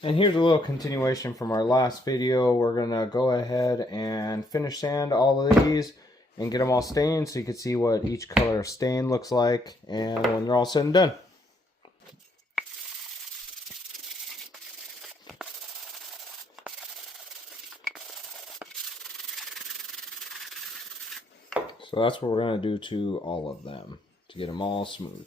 And here's a little continuation from our last video. We're gonna go ahead and finish sand all of these and get them all stained so you can see what each color of stain looks like and when they're all said and done. So that's what we're gonna do to all of them to get them all smooth.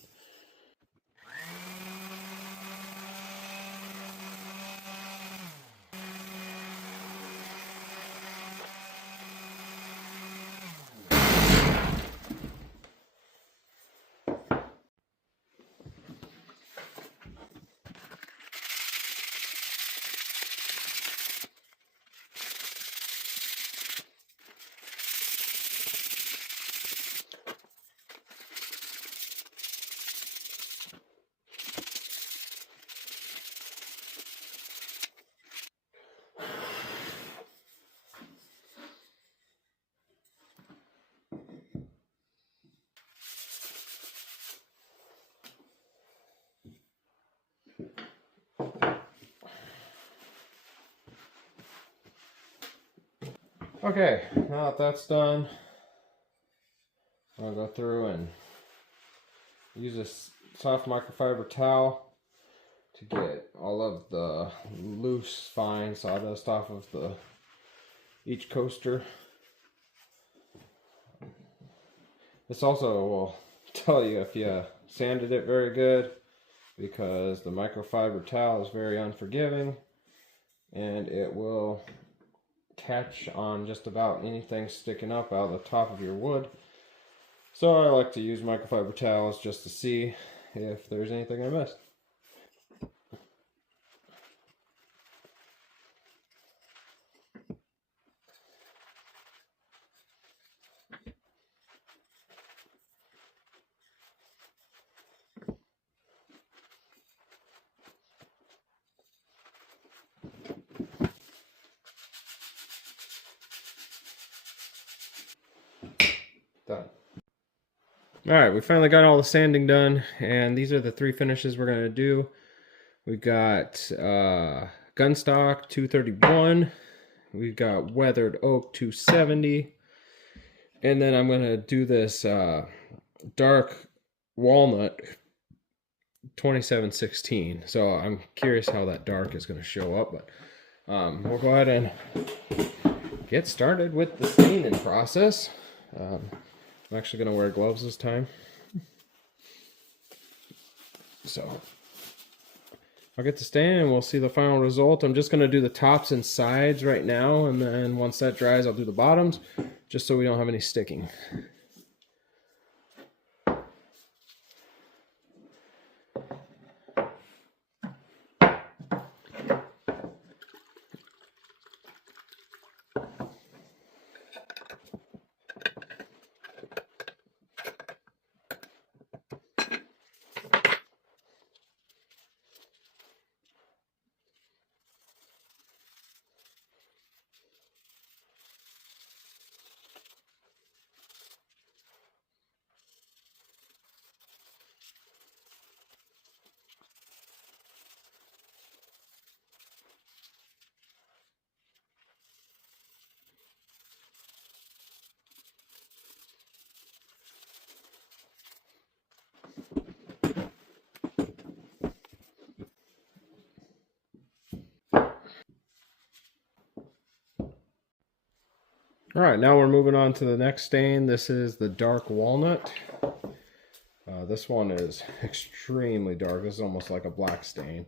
Okay, now that that's done, I'll go through and use a soft microfiber towel to get all of the loose, fine sawdust off of each coaster. This also will tell you if you sanded it very good, because the microfiber towel is very unforgiving and it will catch on just about anything sticking up out of the top of your wood. So I like to use microfiber towels just to see if there's anything I missed. Done. Alright, we finally got all the sanding done, and these are the three finishes we're going to do. We've got Gunstock 231, we've got Weathered Oak 270, and then I'm going to do this Dark Walnut 2716. So I'm curious how that dark is going to show up, but we'll go ahead and get started with the staining process. I'm actually going to wear gloves this time. So I'll get the stain and we'll see the final result. I'm just going to do the tops and sides right now, and then once that dries I'll do the bottoms, just so we don't have any sticking. All right, now we're moving on to the next stain. This is the Dark Walnut. This one is extremely dark. This is almost like a black stain.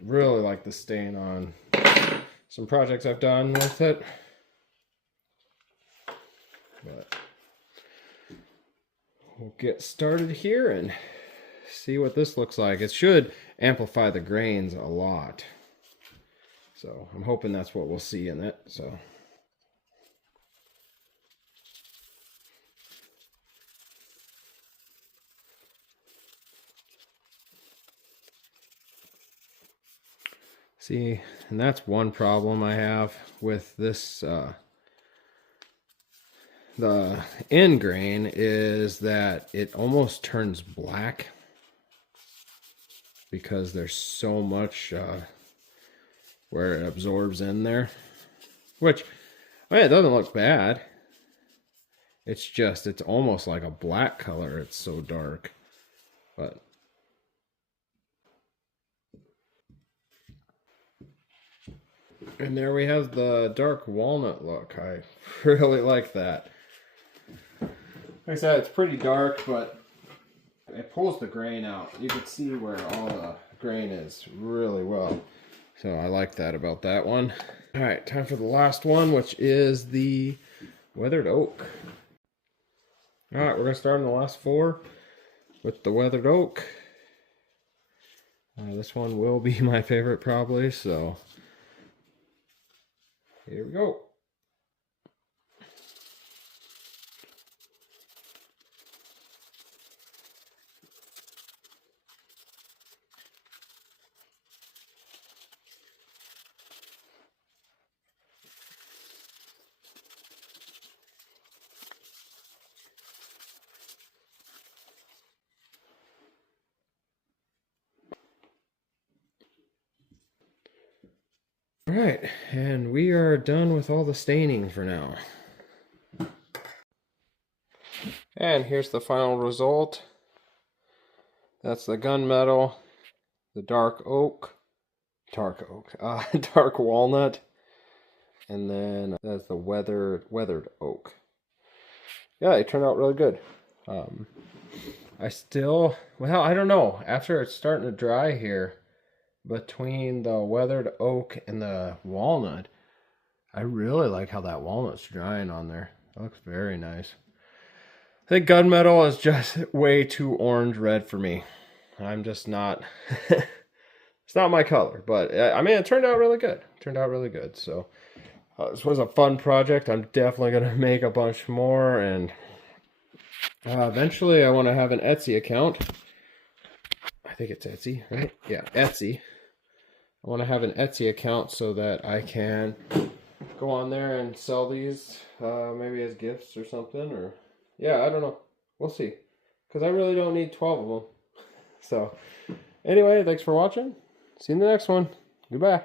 Really like the stain on some projects I've done with it. But we'll get started here and see what this looks like. It should amplify the grains a lot. So I'm hoping that's what we'll see in it. So see, and that's one problem I have with this, the end grain, is that it almost turns black. because there's so much where it absorbs in there. Which, I mean, it doesn't look bad. It's just, it's almost like a black color. It's so dark. But and there we have the dark walnut look. I really like that. Like I said, it's pretty dark, but it pulls the grain out. You can see where all the grain is really well. So I like that about that one. All right, time for the last one, which is the weathered oak. All right, we're gonna start on the last 4 with the weathered oak. This one will be my favorite probably, so here we go. All right, and we are done with all the staining for now. And here's the final result. That's the gunmetal, the dark walnut, and then that's the weathered oak. Yeah, it turned out really good. I don't know. After it's starting to dry here, between the weathered oak and the walnut, I really like how that walnut's drying on there. It looks very nice. I think gunmetal is just way too orange red for me. I'm just not it's not my color, but I mean, it turned out really good. So this was a fun project. I'm definitely gonna make a bunch more, and eventually I want to have an Etsy account. I think it's Etsy, right? Yeah, Etsy. I want to have an Etsy account so that I can go on there and sell these maybe as gifts or something, or yeah, I don't know. We'll see. Because I really don't need 12 of them. So anyway, thanks for watching. See you in the next one. Goodbye.